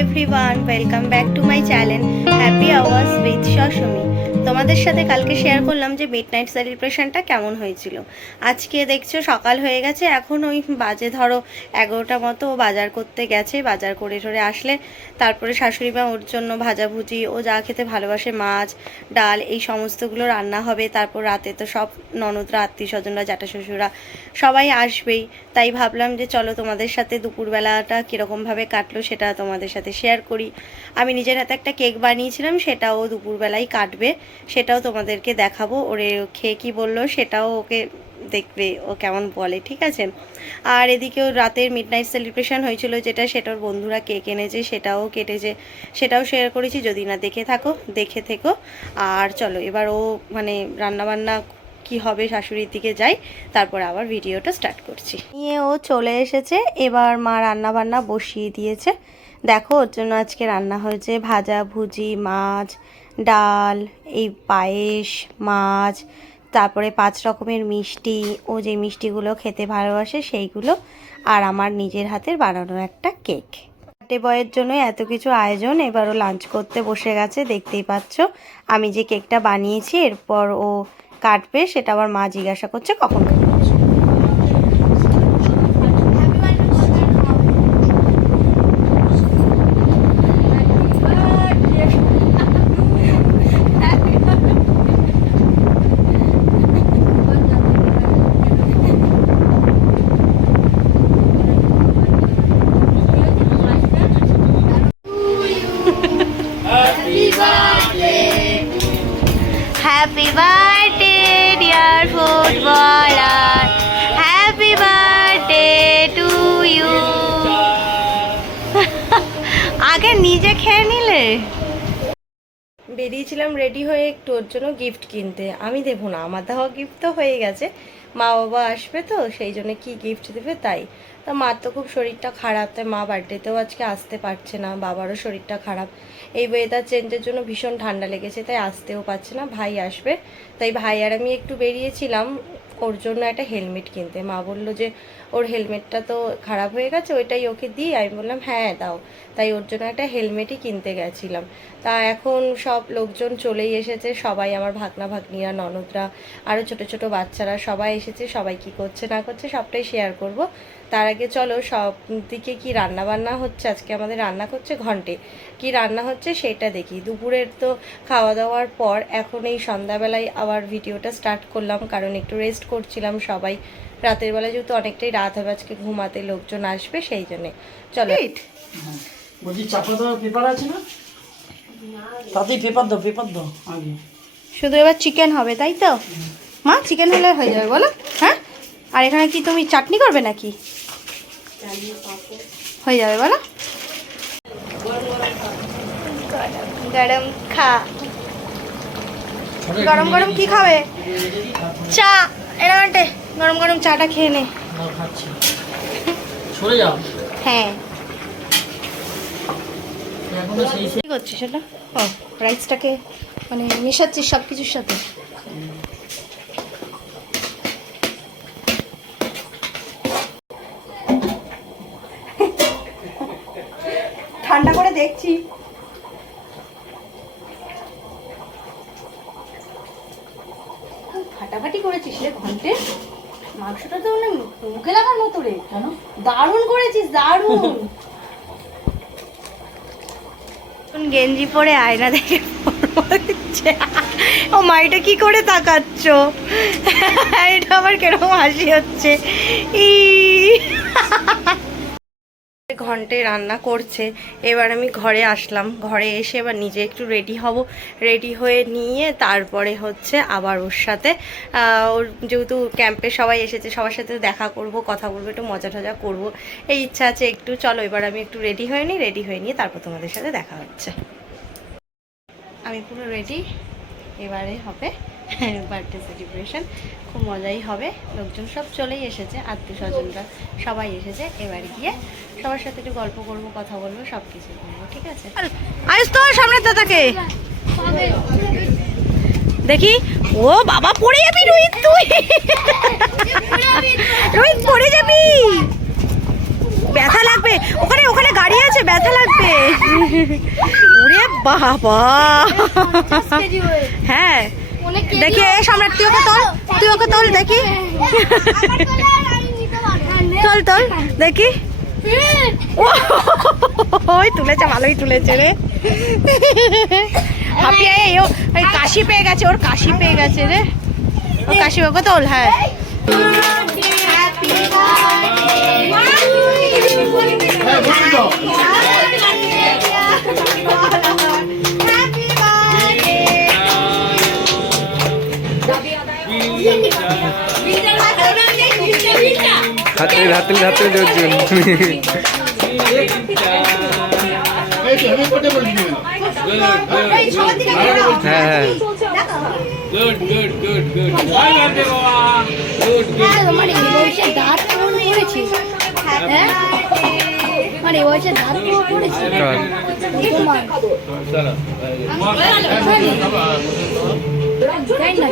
Everyone, welcome back to my channel happy hours with শাশুমি। তোমাদের সাথে কালকে শেয়ার করলাম যে মিডনাইট সেলিব্রেশনটা কেমন হয়েছিল। আজকে দেখছো সকাল হয়ে গেছে, এখন ওই বাজে ধরো 11টা মতো। ও বাজার করতে গেছে, বাজার করে টরে আসলে তারপরে শাশুড়ি মা ওর জন্য ভাজাভুজি, ও যা খেতে ভালোবাসে, মাছ ডাল এই সমস্তগুলো রান্না হবে। তারপর রাতে তো সব ননদরা, আত্মীয় স্বজনরা, জ্যাঠা শ্বশুরা সবাই আসবেই। তাই ভাবলাম যে চলো তোমাদের সাথে দুপুরবেলাটা কীরকমভাবে কাটলো সেটা তোমাদের সাথে শেয়ার করি। আমি নিজের হাতে একটা কেক বানিয়েছিলাম, সেটাও দুপুরবেলায় কাটবে, সেটাও তোমাদেরকে দেখাবো। ওরে খেয়ে কী বললো সেটাও ওকে দেখবে, ও কেমন বলে, ঠিক আছে। আর এদিকেও রাতের মিডনাইট সেলিব্রেশন হয়েছিল যেটা, সেটার বন্ধুরা কেক এনেছে, সেটাও কেটেছে, সেটাও শেয়ার করেছি। যদি না দেখে থাকো, দেখে থেকো। আর চলো এবার ও মানে রান্নাবান্না কি হবে শাশুড়ির দিকে যাই, তারপর আবার ভিডিওটা স্টার্ট করছি। নিয়ে ও চলে এসেছে, এবার মা রান্না বান্না বসিয়ে দিয়েছে। দেখো ওর জন্য আজকে রান্না হয়েছে ভাজা ভুজি, মাছ ডাল, এই পায়েস, মাছ, তারপরে 5 রকমের মিষ্টি, ও যে মিষ্টিগুলো খেতে ভালোবাসে সেইগুলো, আর আমার নিজের হাতের বানানো একটা কেক। বার্থডে বয়ের জন্য এত কিছু আয়োজন। এবারও লাঞ্চ করতে বসে গেছে, দেখতেই পাচ্ছ। আমি যে কেকটা বানিয়েছি এরপর ও কাটবে, সেটা আবার মা জিজ্ঞাসা করছে কখন কাটবে। Happy birthday dear footballer, happy birthday to you. আগে নিজে খেয়ে নিলে। বেরিয়েছিলাম রেডি হয়ে একটু ওর জন্য গিফট কিনতে। আমি দেবো না, আমার দেওয়া গিফট তো হয়ে গেছে, মা বাবা আসবে তো সেই জন্য কি গিফট দেবে তাই। তা মার তো খুব শরীরটা খারাপ, তাই মা বার্থডেতেও আজকে আসতে পারছে না, বাবারও শরীরটা খারাপ। এই ওয়েদার চেঞ্জের জন্য ভীষণ ঠান্ডা লেগেছে, তাই আসতেও পারছে না। ভাই আসবে, তাই ভাই আর আমি একটু বেরিয়েছিলাম ওর জন্য একটা হেলমেট কিনতে। মা বললো যে ওর হেলমেটটা তো খারাপ হয়ে গেছে, ওইটাই ওকে দিই। আমি বললাম হ্যাঁ দাও। তাই ওর জন্য একটা হেলমেটই কিনতে গেছিলাম। তা এখন সব লোকজন চলেই এসেছে, সবাই আমার ভাগনা ভাগ্নিরা, ননদরা, আরও ছোট ছোট বাচ্চারা সবাই এসেছে। সবাই কি করছে না করছে সবটাই শেয়ার করব। তার আগে চলো সব দিকে কি রান্না বান্না হচ্ছে। আজকে আমাদের রান্না করছে ঘন্টে, কি রান্না হচ্ছে সেটা দেখি। দুপুরের তো খাওয়া দাওয়ার পর এখন এই সন্ধ্যাবেলায় আবার ভিডিওটা স্টার্ট করলাম, কারণ একটু রেস্ট করছিলাম সবাই। রাতের বেলায় যেহেতু অনেকটাই রাত হবে, আজকে ঘুমাতে লোকজন আসবে সেই জন্যে। চলো বলছি চাপা দেওয়ার পেপার আছে না? তাতেই পেপার দাও আগে। শুধু এবার চিকেন হবে তাই তো মা? চিকেন হলে হয়ে যাবে বলো। হ্যাঁ, আর এখানে কি তুমি চাটনি করবে নাকি? হয়ে যাবে বলো। গরম খা, গরম গরম কি খাবে? চা, এরকম গরম গরম চাটা খেয়ে নে। সরে যাও। হ্যাঁ, কি করছিস সেটা? ও রাইসটাকে মানে মেশাচ্ছিস সব কিছুর সাথে। ঠান্ডা করে দেখছি। ফাটাফাটি করেছিস রে ঘন্টে, মাংসটা তো মানে মুখে লাগার মতো রে। কেন? দারুণ করেছিস, দারুণ। গেঞ্জি পরে আয়না দেখে ও মা, এটা কি করে তাকাচ্ছ? এটা আবার কেরকম হাসি হচ্ছে। ঘন্টে রান্না করছে, এবার আমি ঘরে আসলাম। ঘরে এসে এবার নিজে একটু রেডি হব, রেডি হয়ে নিয়ে তারপরে হচ্ছে আবার ওর সাথে ওর যেহেতু ক্যাম্পে সবাই এসেছে, সবার সাথে দেখা করব, কথা বলবো, একটু মজা টজা করবো, এই ইচ্ছা আছে একটু। চলো এবার আমি একটু রেডি হয়ে নিই, রেডি হয়ে নিয়ে তারপর তোমাদের সাথে দেখা হচ্ছে। আমি পুরো রেডি, এবারে হবে বার্থডে সেলিব্রেশন, খুব মজাই হবে। লোকজন সব চলেই এসেছে, আত্মীয় স্বজনরা সবাই এসেছে। এবার গিয়ে সবার সাথে একটু গল্প করবো, কথা বলবো, সব কিছু করবো, ঠিক আছে। আইস তো সামনে দাদাকে দেখি। ও বাবা, পড়ে যাবি রোহিত, তুই রোহিত পড়ে যাবি, ব্যথা লাগবে। ওখানে ওখানে গাড়ি আছে, ব্যথা লাগবে। ওরে বাবা, হ্যাঁ দেখি এ সম্রাট, তুই ওকে তোল, তুই ওকে তোল দেখি, তোল তোল দেখি। ওই তুলেছে, ভালোই তুলেছে রে। হাপিয়া ওই কাশি পেয়ে গেছে, ওর কাশি পেয়ে গেছে রে, ওর কাশি, ওকে তোল। হ্যাঁ হাতে হাতে অর্জুন। হ্যাঁ হ্যাঁ Good, good, good, good. Hi, birthday, Baba. Good, good. মানে এই বয়সে দাঁত কেমন পড়েছে? হ্যাঁ মানে এই বয়সে দাঁত কেমন পড়েছে? চল। তোমার চলো। তাই না?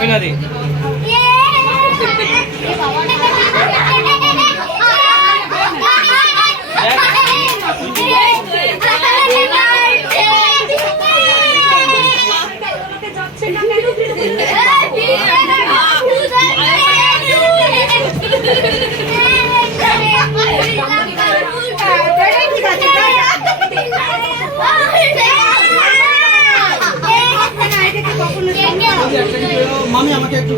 ওই না দি। মামি আমাকে একটু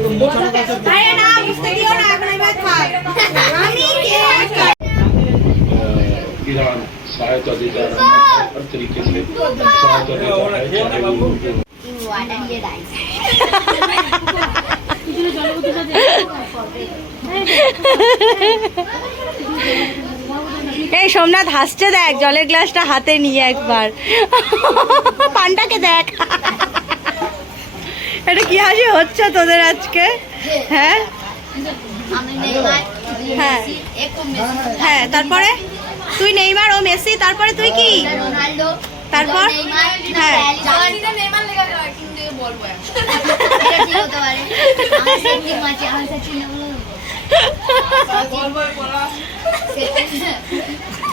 ईरान सहायता देता है हर तरीके से सहायता देता है चाहे वो এই সোমনাথ হাসছে, দেখ জলের গ্লাসটা হাতে নিয়ে একবার, পানটাকে দেখ। এটা কি হাসি হচ্ছে তোদের আজকে? হ্যাঁ হ্যাঁ হ্যাঁ, তারপরে তুই নেইমার, ও মেসি, তারপরে তুই কি? তারপর হ্যাঁ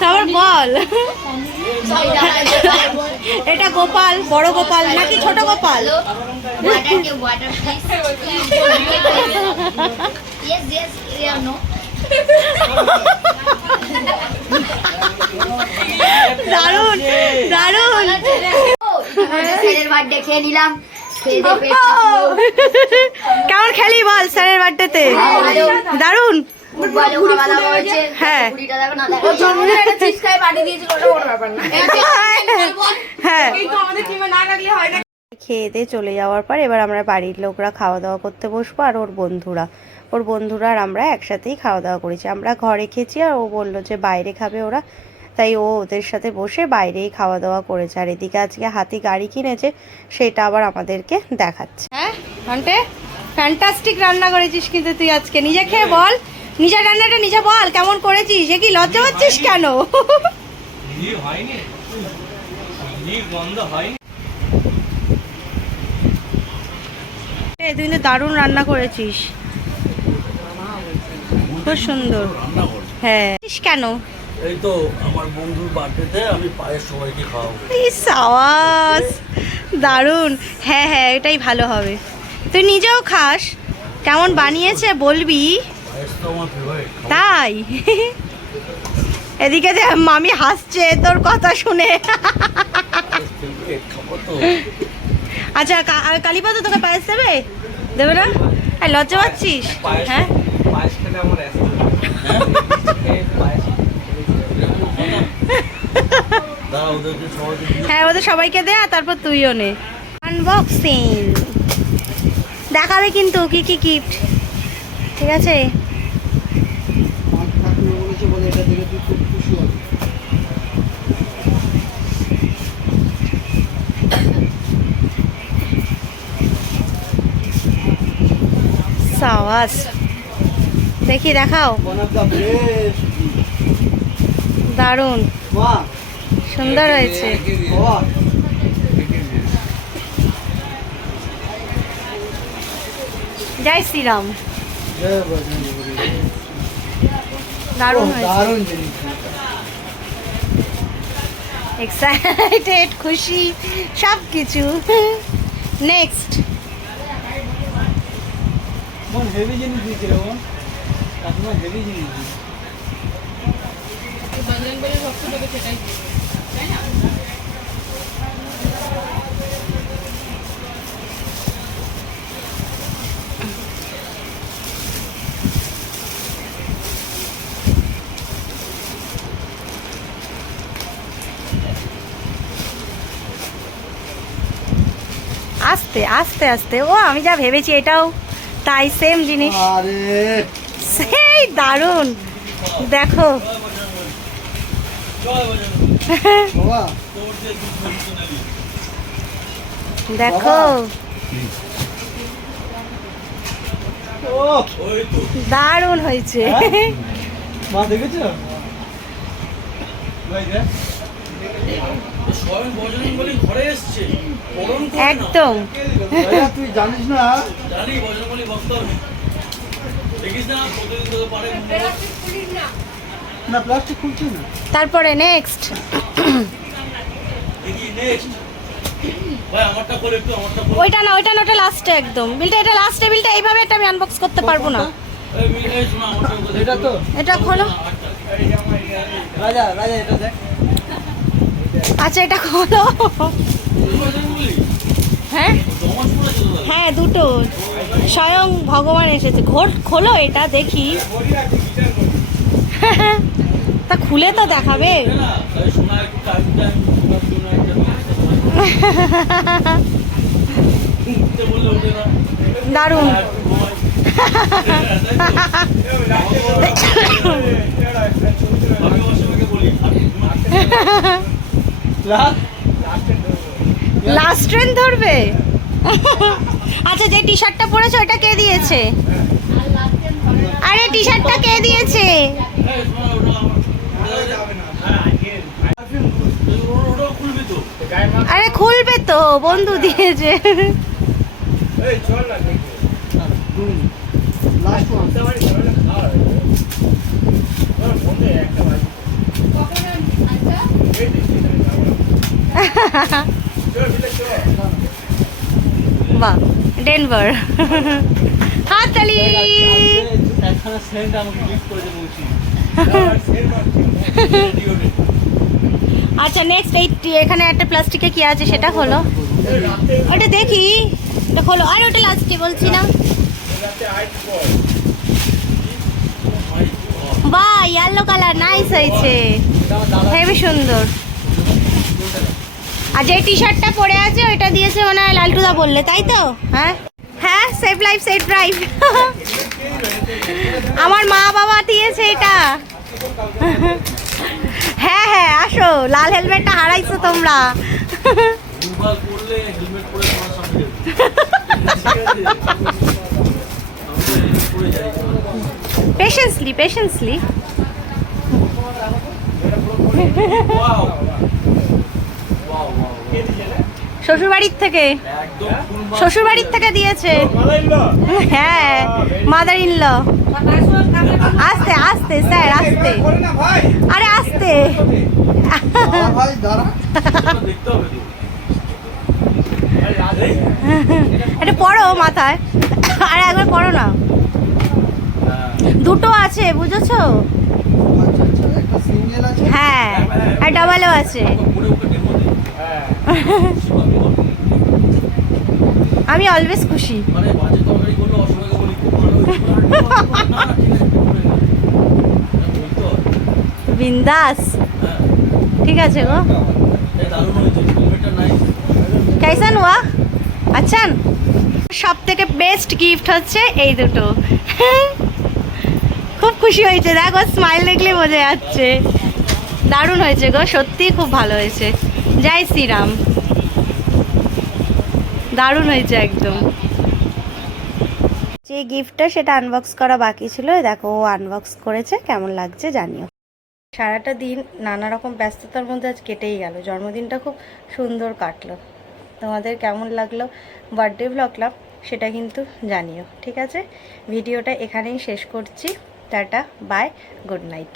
তারপর বল, এটা গোপাল, বড় গোপাল নাকি ছোট গোপাল? দারুন দারুন। স্যারের বার্থডে খেয়ে নিলাম, কেমন খেলি বল স্যারের বার্থডেতে? দারুন। হ্যাঁ হ্যাঁ, খেয়ে দিয়ে চলে যাওয়ার পর এবার আমরা বাড়ির লোকরা খাওয়া দাওয়া করতে বসবো, আর ওর বন্ধুরা আর আমরা একসাথেই খাওয়া দাওয়া করেছি। আমরা ঘরে খেয়েছি, আর ও বললো যে বাইরে খাবে ওরা, তাই ও ওদের সাথে বসে বাইরেই খাওয়া দাওয়া করেছে। আর এদিকে আজকে হাতি গাড়ি কিনেছে, সেটা আবার আমাদেরকে দেখাচ্ছে। হ্যাঁ ঘন্টে, ফ্যান্টাস্টিক রান্না করেছিস কিন্তু তুই আজকে, নিজে খেয়ে বল, নিজের রান্নাটা নিজে বল কেমন করেছিস। এ কি লজ্জা পাচ্ছিস কেন? হয়নি, বন্ধ হয়নি। তুই কিন্তু দারুণ রান্না করেছিস, খুব সুন্দর। হ্যাঁ কেন? এই তো আমার বন্ধুর বার্থডেতে আমি পায়েস সবাইকে খাওয়াবো। সাবাস, দারুণ। হ্যাঁ হ্যাঁ, এটাই ভালো হবে। তুই নিজেও খাস, কেমন বানিয়েছে বলবি। পায়েস তো আমার ফেভারিট। তাই? এদিকে যে মামি হাসছে তোর কথা শুনে। খাবো তো। আচ্ছা কালীপদ তোকে পায়েস দেবে, দেবে না? লজ্জা পাচ্ছিস? হ্যাঁ পায়েস খেলে আমার হ্যাঁ, ওদের সবাইকে দে, আর তারপর তুইও নে। আনবক্সিং দেখাবে কিন্তু কি কি গিফট, ঠিক আছে? সাওয়াস, দেখি দেখাও। দারুণ, সুন্দর হয়েছে। জয় শ্রীরাম। দারুণ হয়েছে, দারুণ জিনিস। এক্সাইটেড, খুশি, সব কিছু। নেক্সট মন হেভি জিনিস দিয়েছে রে বোন, কাকিমা হেভি জিনিস দিয়েছে। আস্তে আস্তে আস্তে, ও আমি যা ভেবেছি এটাও তাই, সেম জিনিস, আরে সেই দারুণ। দেখো বাবা, দেখো, ও দারুণ হয়েছে। মা দেখেছো? ভাই দেখ, স্বয়ং বজরং বলি ঘরে এসছে, একদম ভাইয়া তুই জানিস না? জানি বজরং বলি ভক্ত আমি। দেখিস না প্রতিদিন তো পারে না প্লাস্টিক খুলছি না। তারপরে নেক্সট দেখি নেক্সট। ভাই আমারটা খোল একটু, আমারটা খোল। ওইটা না, ওইটা না, ওটা লাস্টে একদম। বিলটা এটা লাস্টে, বিলটা এইভাবে এটা আমি আনবক্স করতে পারবো না। এই শোনা আমারটা খোল। এটা তো এটা খোলো। রাজা, রাজা এটা দেখ। আচ্ছা এটা খোলো। বজরং বলি হ্যাঁ জমাট পড়েছে তো। হ্যাঁ, দুটো স্বয়ং ভগবান এসেছে। খোলো এটা দেখি। তা খুলে তো দেখাবে। না তাই শোনা একটু টাইম শোনার জন্য একটা উঠতে বললে ওঠে না। দারুণ। আর একটু ঘুমাই। আমি আমার সবাইকে বলি আপনি ঘুমান। লাস্ট ট্রেন ধরবে। আচ্ছা, যে টি শার্টটা পরেছো ওটা কে দিয়েছে? আরে টি শার্টটা কে দিয়েছে? এই শোনা ওটা আমার ওটাও খুলবি তো। আরে খুলবে তো, বন্ধু দিয়েছে। Last one. বাহ, ডেনভার। হাততালি। একখানা সেন্ট আমাকে গিফট করেছে বলছি। আচ্ছা নেক্সট, এখানে একটা প্লাস্টিকে কি আছে সেটা খোলো। ওটা দেখি, ওটা খোলো। আরে ওটা লাস্টে বলছি না। বাহ, ইয়েলো কালার, নাইস হয়েছে, হেবি সুন্দর। আর যে টি শার্টটা পরে আছে ওইটা দিয়েছে মনে হয় লালটুদা বললে, তাই তো? হ্যাঁ হ্যাঁ, সেভ লাইফ সেভ ড্রাইভ। আমার মা বাবা দিয়েছে এটা। হ্যাঁ হ্যাঁ, আসো, লাল হেলমেটটা হারাইছো তোমরা। দুবার পড়লে হেলমেট পরে তোমার সামনে যাবে। পরে যাই। Patiently patiently. ওয়াও শ্বশুরবাড়ির থেকে, একদম ফুল শ্বশুরবাড়ির থেকে দিয়েছে। হ্যাঁ, মাদার ইন ল। আস্তে আস্তে স্যার, আস্তে, আরে আস্তে। ভাই দাঁড়া। দেখতে হবে তো। এটা পড়ো মাথায়, আরে একবার পড়ো না। দুটো আছে বুঝেছো? আচ্ছা আচ্ছা, একটা সিঙ্গেল আছে। হ্যাঁ, আর ডাবলও আছে। পুরো ওকে মধ্যে আমি অলওয়েজ খুশি। মানে বাজে তরকারি করলে অসুবিধা বলি খুব ভালো হয়েছে। না, না, ঠিক আছে, বলতে হবে। বিন্দাস, হ্যাঁ, ঠিক আছে গো। এই দারুণ হয়েছে, হেলমেটটা নাই। कैसन हुआ? अच्छा। সব থেকে বেস্ট গিফট হচ্ছে এই দুটো। খুব খুশি হয়েছে, দেখো স্মাইল দেখলে বোঝা যাচ্ছে। দারুণ হয়েছে গো, সত্যি খুব ভালো হয়েছে। জয় শ্রীরাম, দারুণ হয়েছে একদম। যে গিফটটা সেটা আনবক্স করা বাকি ছিল, দেখো ও আনবক্স করেছে, কেমন লাগছে জানিও। সারাটা দিন নানা রকম ব্যস্ততার মধ্যে আজ কেটেই গেল, জন্মদিনটা খুব সুন্দর কাটলো। তোমাদের কেমন লাগলো বার্থডে ব্লগটা সেটা কিন্তু জানিও, ঠিক আছে? ভিডিওটা এখানেই শেষ করছি। Tata, bye, good night.